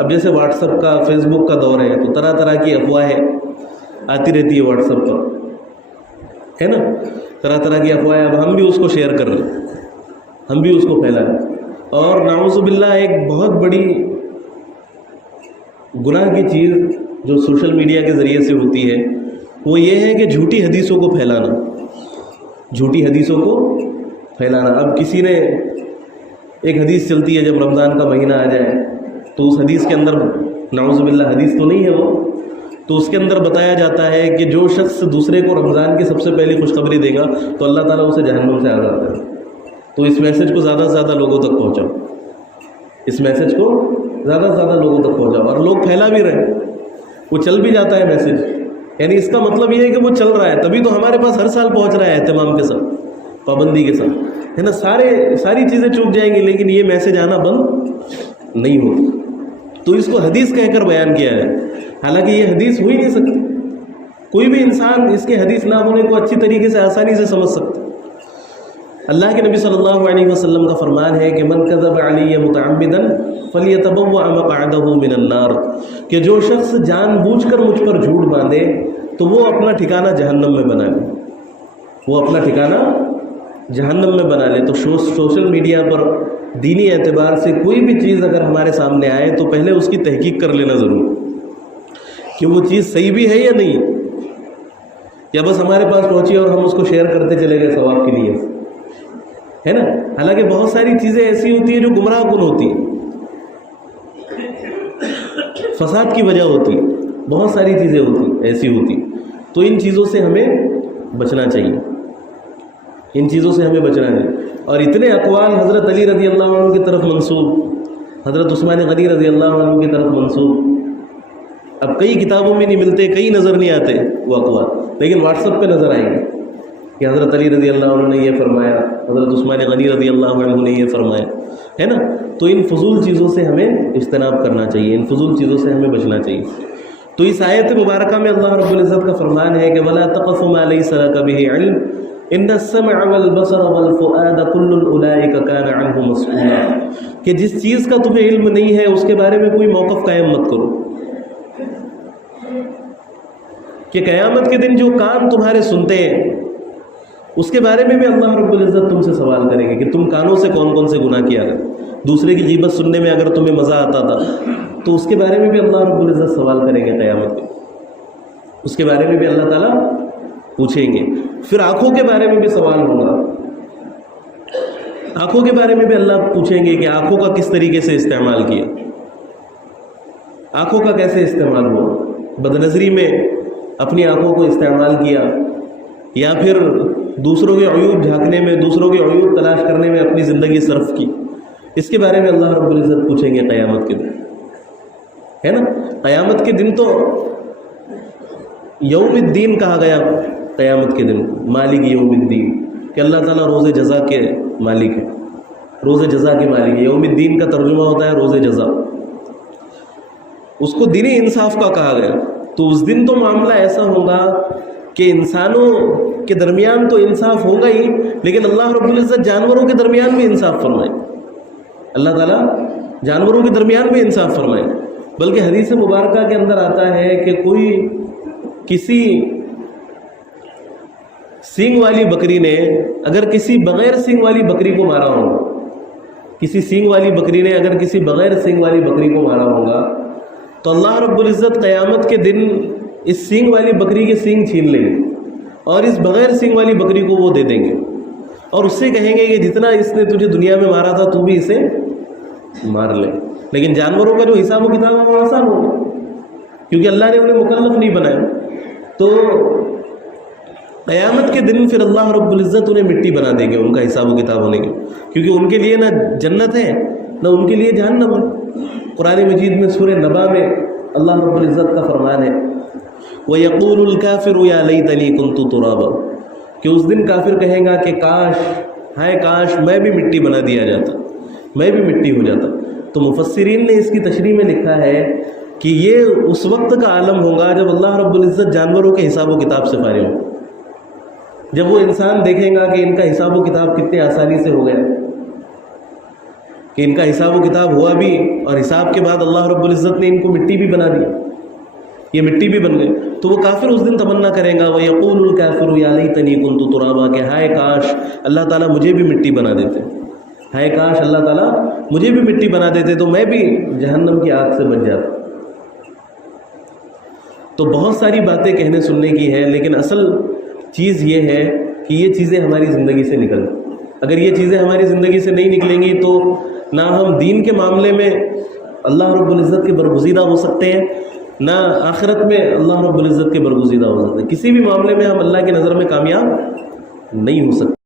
اب جیسے what's app کا فیس بک کا دور ہے تو طرح طرح کی افواہیں آتی رہتی ہے واٹس ایپ پر، ہے نا، طرح طرح کی افواہیں. اب ہم بھی اس کو شیئر کر رہے ہیں، ہم بھی اس کو پھیلا رہے ہیں. اور نعوذ باللہ ایک بہت بڑی گناہ کی چیز جو سوشل میڈیا کے ذریعے سے ہوتی ہے وہ یہ ہے کہ جھوٹی حدیثوں کو پھیلانا، جھوٹی حدیثوں کو پھیلانا. اب کسی نے ایک حدیث چلتی ہے جب رمضان کا مہینہ آ جائے تو اس حدیث کے اندر، نعوذ باللہ حدیث تو نہیں ہے وہ، تو اس کے اندر بتایا جاتا ہے کہ جو شخص دوسرے کو رمضان کی سب سے پہلی خوشخبری دے گا تو اللہ تعالیٰ اسے جہنم سے آزاد کرے. تو اس میسج کو زیادہ سے زیادہ لوگوں تک پہنچاؤ، اس میسج کو زیادہ سے زیادہ لوگوں تک پہنچاؤ. اور لوگ پھیلا بھی رہے ہیں، وہ چل بھی جاتا ہے میسج. یعنی اس کا مطلب یہ ہے کہ وہ چل رہا ہے، تبھی تو ہمارے پاس ہر سال پہنچ رہا ہے اہتمام کے ساتھ، پابندی کے ساتھ، ہے نا. ساری چیزیں چوک جائیں گی لیکن یہ میسج آنا بند نہیں ہوتی. تو اس کو حدیث کہہ کر بیان کیا ہے، حالانکہ یہ حدیث ہو ہی نہیں سکتی. کوئی بھی انسان اس کے حدیث نہ ہونے کو اچھی طریقے سے آسانی سے سمجھ سکتا. اللہ کے نبی صلی اللہ علیہ وسلم کا فرمان ہے کہ من کذب علی متعمدا فلیتبوأ مقعدہ من النار، کہ جو شخص جان بوجھ کر مجھ پر جھوٹ باندھے تو وہ اپنا ٹھکانہ جہنم میں بنا لے، وہ اپنا ٹھکانہ جہنم میں بنا لے. تو سوشل میڈیا پر دینی اعتبار سے کوئی بھی چیز اگر ہمارے سامنے آئے تو پہلے اس کی تحقیق کر لینا ضرور کہ وہ چیز صحیح بھی ہے یا نہیں، یا بس ہمارے پاس پہنچی اور ہم اس کو شیئر کرتے چلے گئے ثواب کے لیے، ہے نا. حالانکہ بہت ساری چیزیں ایسی ہوتی ہیں جو گمراہ کن ہوتی ہیں، فساد کی وجہ ہوتی ہے، بہت ساری چیزیں ایسی ہوتی. تو ان چیزوں سے ہمیں بچنا چاہیے، ان چیزوں سے ہمیں بچنا چاہیے. اور اتنے اقوال حضرت علی رضی اللہ عنہ کی طرف منسوب، حضرت عثمان غنی رضی اللہ عنہ کی طرف منسوب. اب کئی کتابوں میں نہیں ملتے، کئی نظر نہیں آتے وہ اقوال، لیکن واٹس ایپ پہ نظر آئیں گے کہ حضرت علی رضی اللہ عنہ نے یہ فرمایا، حضرت عثمان غنی رضی اللہ عنہ نے یہ فرمایا، ہے نا. تو ان فضول چیزوں سے ہمیں اجتناب کرنا چاہیے، ان فضول چیزوں سے ہمیں بچنا چاہیے. تو اس آیت مبارکہ میں اللہ رب العزت کا فرمان ہے کہ وَلَا تَقْفُ مَا لَيْسَ لَكَ بِهِ عِلْمٌ إِنَّ السَّمْعَ وَالْبَصَرَ وَالْفُؤَادَ كُلُّ أُولَٰئِكَ كَانَ عَنْهُ مَسْئُولًا، کہ جس چیز کا تمہیں علم نہیں ہے اس کے بارے میں کوئی موقف قائم مت کرو، کہ قیامت کے دن جو کان تمہارے سنتے ہیں اس کے بارے میں بھی اللہ رب العزت تم سے سوال کریں گے کہ تم کانوں سے کون کون سے گناہ کیا ہے. دوسرے کی غیبت سننے میں اگر تمہیں مزہ آتا تھا تو اس کے بارے میں بھی اللہ رب العزت سوال کریں گے قیامت میں، اس کے بارے میں بھی اللہ تعالیٰ پوچھیں گے. پھر آنکھوں کے بارے میں بھی سوال ہوگا، آنکھوں کے بارے میں بھی اللہ پوچھیں گے کہ آنکھوں کا کس طریقے سے استعمال کیا، آنکھوں کا کیسے استعمال ہوا، بدنظری میں اپنی آنکھوں کو استعمال کیا یا پھر دوسروں کے عیوب جھانکنے میں، دوسروں کے عیوب تلاش کرنے میں اپنی زندگی صرف کی. اس کے بارے میں اللہ رب العزت پوچھیں گے قیامت کے دن، ہے نا. قیامت کے دن تو یوم الدین کہا گیا، قیامت کے دن مالک یوم الدین، کہ اللہ تعالیٰ روز جزا کے مالک ہے، روز جزا کے مالک ہے. یوم الدین کا ترجمہ ہوتا ہے روز جزا، اس کو دن انصاف کا کہا گیا. تو اس دن تو معاملہ ایسا ہوگا کہ انسانوں کے درمیان تو انصاف ہوگا ہی، لیکن اللہ رب العزت جانوروں کے درمیان بھی انصاف فرمائے، اللہ تعالیٰ جانوروں کے درمیان بھی انصاف فرمائے. بلکہ حدیث مبارکہ کے اندر آتا ہے کہ کوئی کسی سینگ والی بکری نے اگر کسی بغیر سینگ والی بکری کو مارا ہوگا، کسی سینگ والی بکری نے اگر کسی بغیر سینگ والی بکری کو مارا ہوگا تو اللہ رب العزت قیامت کے دن اس سینگ والی بکری کے سینگ چھین لیں گے اور اس بغیر سینگ والی بکری کو وہ دے دیں گے اور اس سے کہیں گے کہ جتنا اس نے تجھے دنیا میں مارا تھا تو بھی اسے مار لے. لیکن جانوروں کا جو حساب و کتاب ہے وہ آسان ہوگا کیونکہ اللہ نے انہیں مکلف نہیں بنایا. تو قیامت کے دن پھر اللہ رب العزت انہیں مٹی بنا دیں گے ان کا حساب و کتاب ہونے کے، کیونکہ ان کے لیے نہ جنت ہے نہ ان کے لیے جہنم ہے. قرآن مجید میں سورہ نبا میں اللہ رب العزت کا فرمان ہے وَيَقُولُ الْكَافِرُ يَا لَيْتَنِي كُنْتُ تُرَابًا، کہ اس دن کافر کہیں گا کہ کاش، ہائے کاش میں بھی مٹی بنا دیا جاتا، میں بھی مٹی ہو جاتا. تو مفسرین نے اس کی تشریح میں لکھا ہے کہ یہ اس وقت کا عالم ہوگا جب اللہ رب العزت جانوروں کے حساب و کتاب سے فارغ ہو، جب وہ انسان دیکھیں گا کہ ان کا حساب و کتاب کتنے آسانی سے ہو گیا. کہ ان کا حساب و کتاب ہوا بھی اور حساب کے بعد اللہ رب العزت نے ان کو مٹی بھی بنا دیا، یہ مٹی بھی بن گئے، تو وہ کافر اس دن تمنا کرے گا وَيَقُولُ الْكَافِرُ يَا لَيْتَنِي كُنتُ تُرَابًا، کہ ہائے کاش اللہ تعالیٰ مجھے بھی مٹی بنا دیتے، ہائے کاش اللہ تعالیٰ مجھے بھی مٹی بنا دیتے تو میں بھی جہنم کی آگ سے بچ جاتا۔ تو بہت ساری باتیں کہنے سننے کی ہے، لیکن اصل چیز یہ ہے کہ یہ چیزیں ہماری زندگی سے نکلیں۔ اگر یہ چیزیں ہماری زندگی سے نہیں نکلیں گی تو نہ ہم دین کے معاملے میں اللہ رب العزت کے برگزیدہ ہو سکتے ہیں، نہ آخرت میں اللہ رب العزت کے برگزیدہ ہو سکتے ہیں، کسی بھی معاملے میں ہم اللہ کی نظر میں کامیاب نہیں ہو سکتے۔